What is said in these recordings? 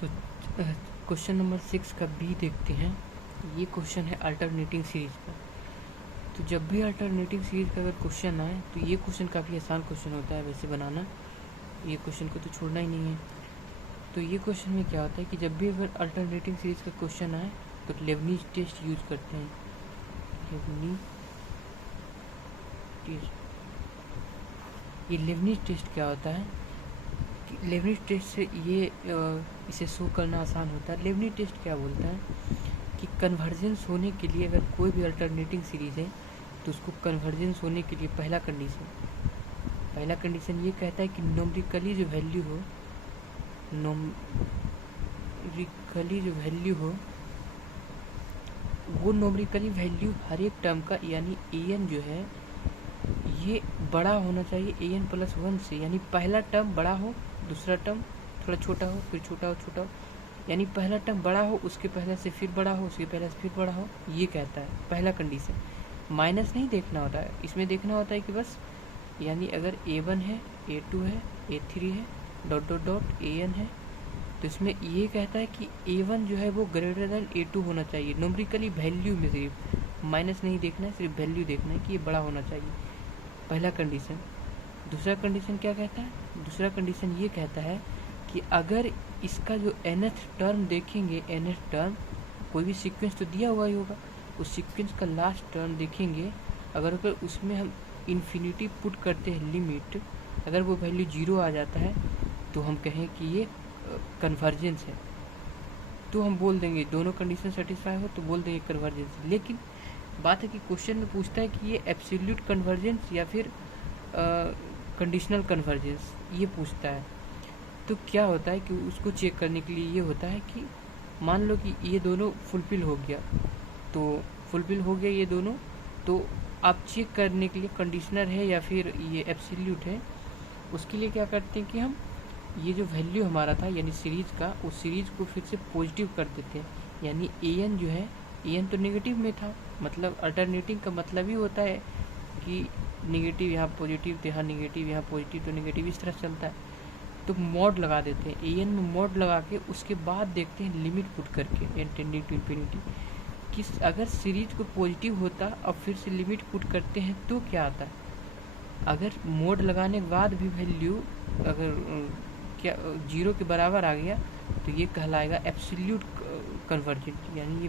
So question number 6 का B देखते हैं। ये क्वेश्चन है अल्टरनेटिंग सीरीज का। तो जब भी अल्टरनेटिंग सीरीज का अगर क्वेश्चन आए तो ये क्वेश्चन काफ़ी आसान क्वेश्चन होता है वैसे बनाना, ये क्वेश्चन को तो छोड़ना ही नहीं है। तो ये क्वेश्चन में क्या होता है कि जब भी अगर अल्टरनेटिंग सीरीज का क्वेश्चन आए तो लेबनीज टेस्ट यूज करते हैं। लेबनीज टेस्ट, ये लेबनीज टेस्ट क्या होता है? लेबनीज टेस्ट से ये इसे शो करना आसान होता है। लेबनीज टेस्ट क्या बोलता है कि कन्वर्जेंस होने के लिए अगर कोई भी अल्टरनेटिंग सीरीज है तो उसको कन्वर्जेंस होने के लिए पहला कंडीशन ये कहता है कि नोमरिकली जो वैल्यू हो वो नोमरिकली वैल्यू हर एक टर्म का, यानी an जो है ये बड़ा होना चाहिए an+1 से, यानी पहला टर्म बड़ा हो, दूसरा टर्म थोड़ा छोटा हो, फिर छोटा हो, यानी पहला टर्म बड़ा हो, उसके पहले से फिर बड़ा हो, उसके पहले से फिर बड़ा हो। ये कहता है पहला कंडीशन। माइनस नहीं देखना होता है, इसमें देखना होता है कि बस यानी अगर a1 है, a2 है, a3 है, ... an है, तो इसमें ये कहता है कि a1 जो है वो ग्रेटर देन a2 होना चाहिए। नोमरिकली वैल्यू में सिर्फ माइनस नहीं देखना है, सिर्फ वैल्यू देखना है कि ये बड़ा होना चाहिए, पहला कंडीशन। दूसरा कंडीशन क्या कहता है? दूसरा कंडीशन ये कहता है कि अगर इसका जो nth टर्म देखेंगे, nth टर्म कोई भी सीक्वेंस तो दिया हुआ ही होगा, उस सीक्वेंस का लास्ट टर्म देखेंगे, अगर उसमें हम इन्फिनिटी पुट करते हैं लिमिट, अगर वो वैल्यू 0 आ जाता है तो हम कहें कि ये कन्वर्जेंस है। तो हम बोल देंगे दोनों कंडीशन सेटिस्फाई हो तो बोल देंगे कन्वर्जेंस। लेकिन बात है कि क्वेश्चन में पूछता है कि ये एब्सोल्यूट कन्वर्जेंस या फिर कंडीशनल कन्वर्जेंस, ये पूछता है। तो क्या होता है कि उसको चेक करने के लिए ये होता है कि मान लो कि ये दोनों फुलफिल हो गया ये दोनों, तो आप चेक करने के लिए कंडीशनल है या फिर ये एब्सोल्यूट है, उसके लिए क्या करते हैं कि हम ये जो वैल्यू हमारा था यानी सीरीज का, उस सीरीज को फिर से पॉजिटिव कर देते हैं। यानी an जो है, an तो नेगेटिव में था, मतलब अल्टरनेटिंग का मतलब ही होता है कि नेगेटिव यहाँ पॉजिटिव तो यहाँ नेगेटिव, यहाँ पॉजिटिव तो नेगेटिव, इस तरह चलता है। तो मॉड लगा देते हैं, an में मॉड लगा के उसके बाद देखते हैं लिमिट पुट करके n टेंडिंग टू इन्फिनिटी कि अगर सीरीज को पॉजिटिव होता और फिर से लिमिट पुट करते हैं तो क्या आता है। अगर मोड लगाने के बाद भी वैल्यू अगर क्या 0 के बराबर आ गया तो ये कहलाएगा एब्सोल्यूट कन्वर्जेंट, यानी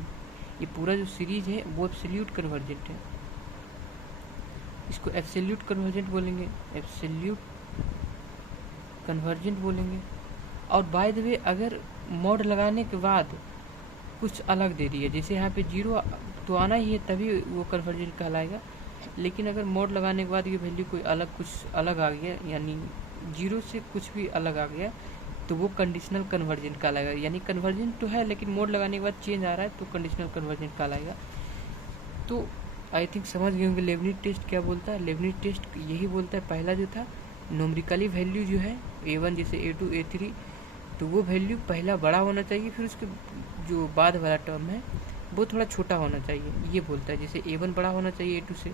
ये पूरा जो सीरीज है वो एब्सोल्यूट कन्वर्जेंट है। इसको एब्सोल्यूट कन्वर्जेंट बोलेंगे, एब्सोल्यूट कन्वर्जेंट बोलेंगे। और बाय द वे अगर मॉड लगाने के बाद कुछ अलग दे दिया, जैसे यहाँ पे 0 तो आना ही है तभी वो कन्वर्जेंट कहलाएगा, लेकिन अगर मोड लगाने के बाद ये वैल्यू कुछ अलग आ गया, यानी 0 से कुछ भी अलग आ गया, तो वो कंडीशनल कन्वर्जेंट कहलाएगा। यानी कन्वर्जेंट तो है लेकिन मोड लगाने के बाद चेंज आ रहा है तो कंडीशनल कन्वर्जेंट कहलाएगा। तो आई थिंक समझ गए होंगे लेबनीज टेस्ट क्या बोलता है। लेबनीज टेस्ट यही बोलता है, पहला जो था नोमरिकली वैल्यू जो है a1 जैसे a2 a3, तो वो वैल्यू पहला बड़ा होना चाहिए, फिर उसके जो बाद वाला टर्म है वो थोड़ा छोटा होना चाहिए, ये बोलता है। जैसे a1 बड़ा होना चाहिए a2 से,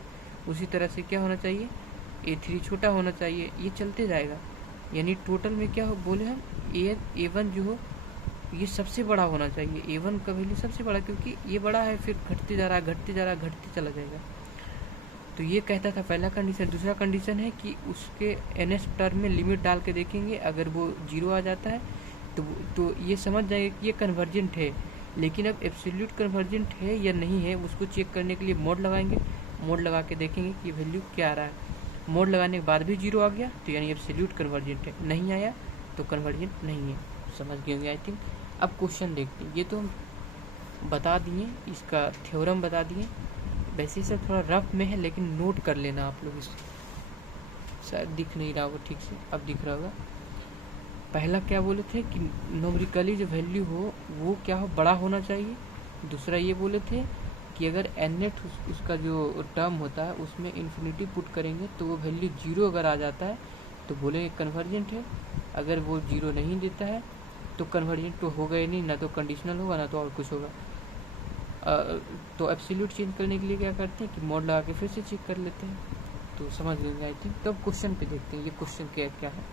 उसी तरह से क्या होना चाहिए, a3 छोटा होना चाहिए, ये चलते जाएगा। यानी टोटल में क्या हो बोले हम, a1 जो हो ये सबसे बड़ा होना चाहिए, a1 का वैल्यू सबसे बड़ा, क्योंकि ये बड़ा है फिर घटते जा रहा घटते चला जाएगा। तो ये कहता था पहला कंडीशन। दूसरा कंडीशन है कि उसके nth टर्म में लिमिट डाल के देखेंगे, अगर वो 0 आ जाता है तो ये समझ जाएंगे कि ये कन्वर्जेंट है। लेकिन अब एब्सोल्यूट कन्वर्जेंट है या नहीं है उसको चेक करने के लिए मोड लगाएंगे, मोड लगा के देखेंगे कि वैल्यू क्या आ रहा है। मोड लगाने के बाद भी 0 आ गया तो यानी एब्सोल्यूट कन्वर्जेंट है, नहीं आया तो कन्वर्जेंट नहीं है। समझ गए होंगे आई थिंक। अब क्वेश्चन देखते हैं। ये तो हम बता दिए, इसका थ्योरम बता दिए, वैसे सब थोड़ा रफ में है लेकिन नोट कर लेना आप लोग। इस शायद दिख नहीं रहा होगा ठीक से, अब दिख रहा होगा। पहला क्या बोले थे कि नोमरिकली जो वैल्यू हो वो क्या हो, बड़ा होना चाहिए। दूसरा ये बोले थे कि अगर nth उसका जो टर्म होता है उसमें इन्फिनिटी पुट करेंगे तो वो वैल्यू 0 अगर आ जाता है तो बोलेंगे कन्वर्जेंट है। अगर वो 0 नहीं देता है तो कन्वर्जेंट तो होगा ही नहीं, ना तो कंडीशनल होगा ना तो और कुछ होगा। तो एब्सोल्यूट चेंज करने के लिए क्या करते हैं कि मॉड लगा के फिर से चेक कर लेते हैं। तो समझ लेंगे आई थिंक। तो अब क्वेश्चन पे देखते हैं ये क्वेश्चन क्या है।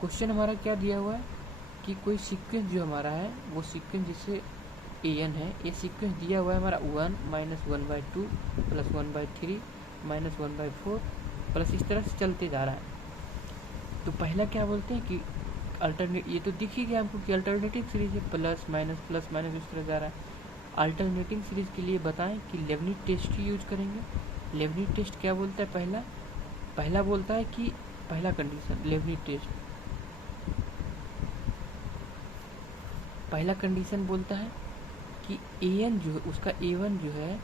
क्वेश्चन हमारा क्या दिया हुआ है कि कोई सीक्वेंस जो हमारा है वो सीक्वेंस जैसे an है, ये सीक्वेंस दिया हुआ है हमारा 1 माइनस 1/2 प्लस 1/3 माइनस 1/4 प्लस इस तरह से चलते जा रहा है। तो पहला क्या बोलते हैं कि अल्टरनेट, ये तो दिख ही गया हमको कि अल्टरनेटिंग सीरीज है, प्लस माइनस इस तरह जा रहा है। अल्टरनेटिंग सीरीज के लिए बताएं कि लेबनिज़ टेस्ट ही यूज करेंगे। लेबनिज़ टेस्ट क्या बोलता है, पहला बोलता है कि पहला कंडीशन लेबनिज़ टेस्ट, पहला कंडीशन बोलता है कि an जो है उसका a1 जो है,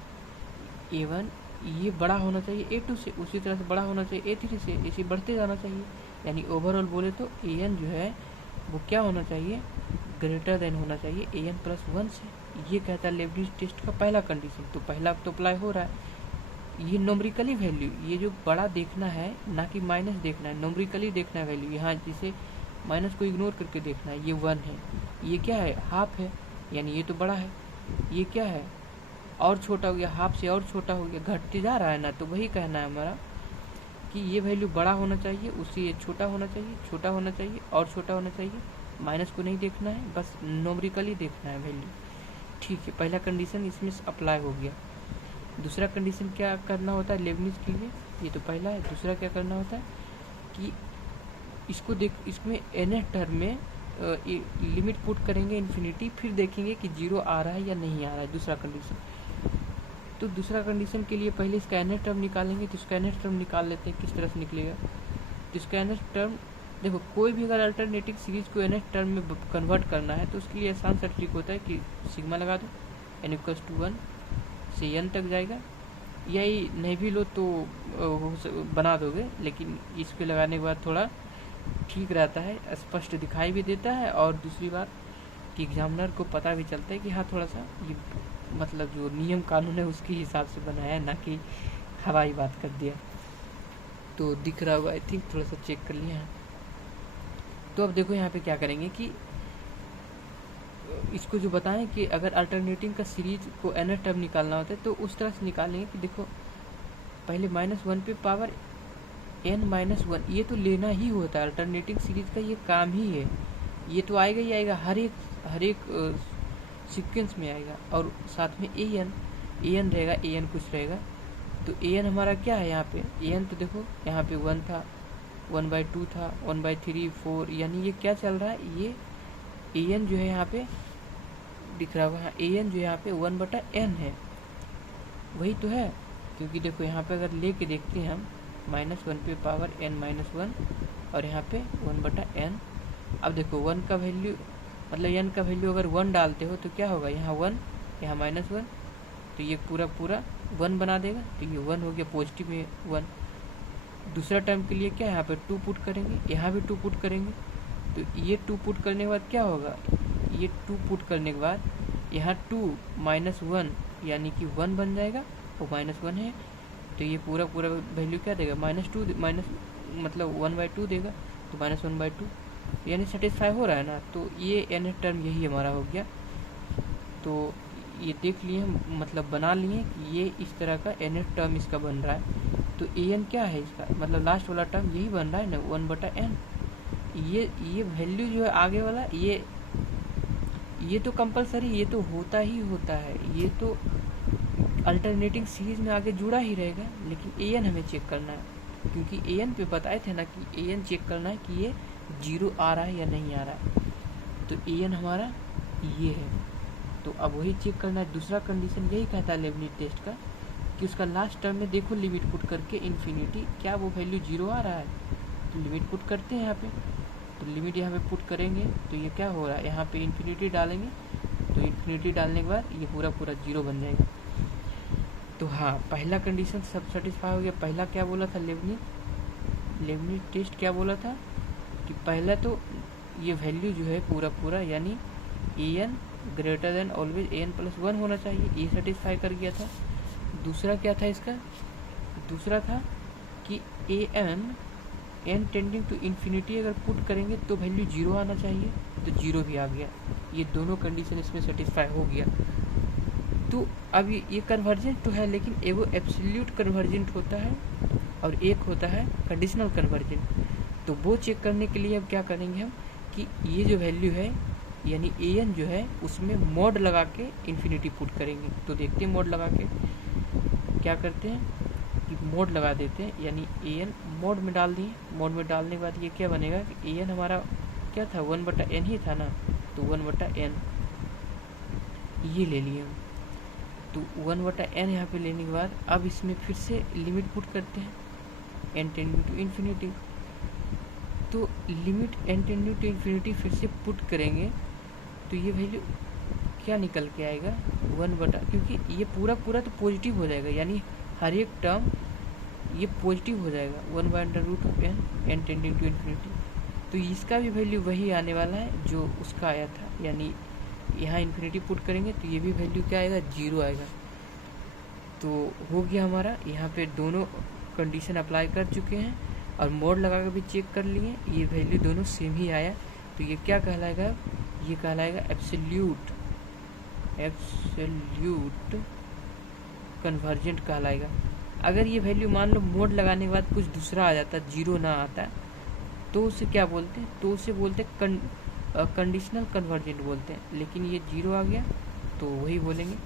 a1 ये बड़ा होना चाहिए a2 से, उसी तरह से बड़ा होना चाहिए a3 से, इसी बढ़ते जाना चाहिए। यानी ओवरऑल बोले तो an जो है वो क्या होना चाहिए, ग्रेटर देन होना चाहिए an प्लस 1 से। ये कहता है लेबनिज़ टेस्ट का पहला कंडीशन। तो पहला तो अप्लाई हो रहा है। ये नोमरिकली वैल्यू, ये जो बड़ा देखना है ना कि माइनस देखना है, नोमरिकली देखना है वैल्यू। यहाँ जिसे माइनस को इग्नोर करके देखना है, ये 1 है, ये क्या है, हाफ है, यानी ये तो बड़ा है। ये क्या है, और छोटा हो गया, हाफ से और छोटा हो गया, घटते जा रहा है ना। तो वही कहना है हमारा कि ये वैल्यू बड़ा होना चाहिए, उससे ये छोटा होना चाहिए, छोटा होना चाहिए और छोटा होना चाहिए। माइनस को नहीं देखना है, बस नोमरिकली देखना है वैल्यू। ठीक है, पहला कंडीशन इसमें अप्लाई हो गया। दूसरा कंडीशन क्या करना होता है लेबनिज़ के लिए, ये तो पहला है। दूसरा क्या करना होता है कि इसको इसमें nth टर्म में लिमिट पुट करेंगे इन्फिनिटी, फिर देखेंगे कि 0 आ रहा है या नहीं आ रहा है, दूसरा कंडीशन। तो दूसरा कंडीशन के लिए पहले इसका nth टर्म निकालेंगे। तो इसका nth टर्म निकाल लेते हैं, किस तरह से निकलेगा। तो इसका nth टर्म देखो, कोई भी अगर अल्टरनेटिव सीरीज को nth टर्म में कन्वर्ट करना है तो उसके लिए आसान सा ट्रिक होता है कि सिग्मा लगा दो, n=1 से n तक जाएगा। यही नहीं भी लो तो बना दोगे, लेकिन इसको लगाने के बाद थोड़ा ठीक रहता है, स्पष्ट दिखाई भी देता है, और दूसरी बात कि एग्जामिनर को पता भी चलता है कि हाँ थोड़ा सा ये मतलब जो नियम कानून है उसके हिसाब से बनाया है, ना कि हवाई बात कर दिया। तो दिख रहा होगा, आई थिंक थोड़ा सा चेक कर लिया है। तो अब देखो यहाँ पे क्या करेंगे कि इसको जो बताएं कि अगर अल्टरनेटिंग का सीरीज को nth टर्म निकालना होता है तो उस तरह से निकालेंगे कि देखो पहले -1 पे पावर n-1, ये तो लेना ही होता है, अल्टरनेटिंग सीरीज का ये काम ही है। ये तो आएगा ही आएगा, हर एक सीक्वेंस में आएगा। और साथ में an रहेगा, an कुछ रहेगा। तो an हमारा क्या है यहाँ पे, an तो देखो यहाँ पे 1 था, 1/2 था, 1/3, 4, यानी ये क्या चल रहा है, ये an जो है यहाँ पे दिख रहा होगा, an जो यहाँ पे 1/n है, वही तो है। क्योंकि देखो यहाँ पे अगर लेके देखते हैं हम -1 पे पावर n-1 और यहाँ पे 1/n। अब देखो 1 का वैल्यू मतलब n का वैल्यू अगर 1 डालते हो तो क्या होगा, यहाँ 1 यहाँ -1, तो ये पूरा 1 बना देगा। तो ये 1 हो गया, पॉजिटिव में 1। दूसरा टर्म के लिए क्या यहाँ पे 2 पुट करेंगे, यहाँ भी 2 पुट करेंगे। तो ये 2 पुट करने के बाद क्या होगा, ये 2 पुट करने के बाद यहाँ 2 -1 यानी कि 1 बन जाएगा, और -1 है तो ये पूरा वैल्यू क्या देगा, -2 मतलब 1/2 देगा, तो -1/2, यानी सेटिस्फाई हो रहा है ना। तो ये nth टर्म यही हमारा हो गया। तो ये देख लिए, मतलब बना लिए कि ये इस तरह का nth टर्म इसका बन रहा है। तो an क्या है इसका, मतलब लास्ट वाला टर्म यही बन रहा है ना, 1/n। ये वैल्यू जो है आगे वाला, ये तो कंपलसरी, ये तो होता ही होता है, ये तो अल्टरनेटिंग सीरीज में आगे जुड़ा ही रहेगा। लेकिन an हमें चेक करना है, क्योंकि an पे बताए थे ना कि an चेक करना है कि ये 0 आ रहा है या नहीं आ रहा है। तो an हमारा ये है, तो अब वही चेक करना है। दूसरा कंडीशन यही कहता है लेबनिज़ टेस्ट का कि उसका लास्ट टर्म में देखो लिमिट पुट करके इन्फिनिटी, क्या वो वैल्यू 0 आ रहा है। तो लिमिट पुट करते हैं यहाँ पे, तो लिमिट यहाँ पे पुट करेंगे तो ये क्या हो रहा है, यहाँ पे इन्फिनिटी डालेंगे, तो इन्फिनिटी डालने के बाद ये पूरा 0 बन जाएगा। तो हाँ, पहला कंडीशन सब सेटिस्फाई हो गया। पहला क्या बोला था लेबनिज़ टेस्ट क्या बोला था कि पहला तो ये वैल्यू जो है पूरा यानी an greater than always an+1 होना चाहिए, ये सेटिस्फाई कर गया था। दूसरा क्या था इसका, दूसरा था कि n टेंडिंग टू इन्फिनिटी अगर पुट करेंगे तो वैल्यू 0 आना चाहिए, तो 0 भी आ गया। ये दोनों कंडीशन इसमें सेटिस्फाई हो गया। तो अब ये कन्वर्जेंट तो है, लेकिन एगो एब्सोल्यूट कन्वर्जेंट होता है और एक होता है कंडीशनल कन्वर्जेंट। तो वो चेक करने के लिए अब क्या करेंगे हम कि ये जो वैल्यू है यानी an जो है उसमें मॉड लगा के इन्फिनिटी पुट करेंगे। तो देखते हैं मोड लगा के क्या करते हैं कि मोड लगा देते हैं, यानी an मोड में डाल दिए। मोड में डालने के बाद ये क्या बनेगा कि an हमारा क्या था 1/n ही था ना, तो 1/n ये ले लिए हम। तो 1/n यहाँ पे लेने के बाद अब इसमें फिर से लिमिट पुट करते हैं n टेंडिंग टू इन्फिनिटी। तो limit n tending to infinity फिर से पुट करेंगे तो ये वैल्यू क्या निकल के आएगा 1/, क्योंकि ये पूरा पूरा तो पॉजिटिव हो जाएगा, यानी हर एक टर्म ये पॉजिटिव हो जाएगा 1/√n n tending to infinity. तो इसका भी वैल्यू वही आने वाला है जो उसका आया था, यानी यहाँ इन्फिनिटी पुट करेंगे तो ये भी वैल्यू क्या आएगा 0 आएगा। तो हो गया हमारा, यहाँ पे दोनों कंडीशन अप्लाई कर चुके हैं और मोड लगा कर भी चेक कर लिए, ये वैल्यू दोनों सेम ही आया। तो ये क्या कहलाएगा, ये कहलाएगा एब्सोल्यूट कन्वर्जेंट कहलाएगा। अगर ये वैल्यू मान लो मोड लगाने के बाद कुछ दूसरा आ जाता, 0 ना आता, तो उसे क्या बोलते हैं, तो उसे बोलते हैं कंडीशनल कन्वर्जेंट बोलते हैं। लेकिन ये 0 आ गया तो वही बोलेंगे।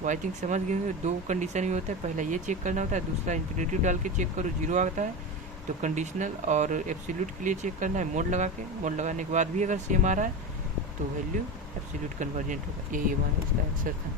तो आई थिंक समझ गए, दो कंडीशन ही होता है, पहला ये चेक करना होता है, दूसरा इन्फिनिटी डाल के चेक करो 0 आता है तो कंडीशनल, और एब्सोल्यूट के लिए चेक करना है मोड लगा के। मोड लगाने के बाद भी अगर सेम आ रहा है तो वैल्यू एब्सोल्यूट कन्वर्जेंट होगा। यही हमारा इसका आंसर था।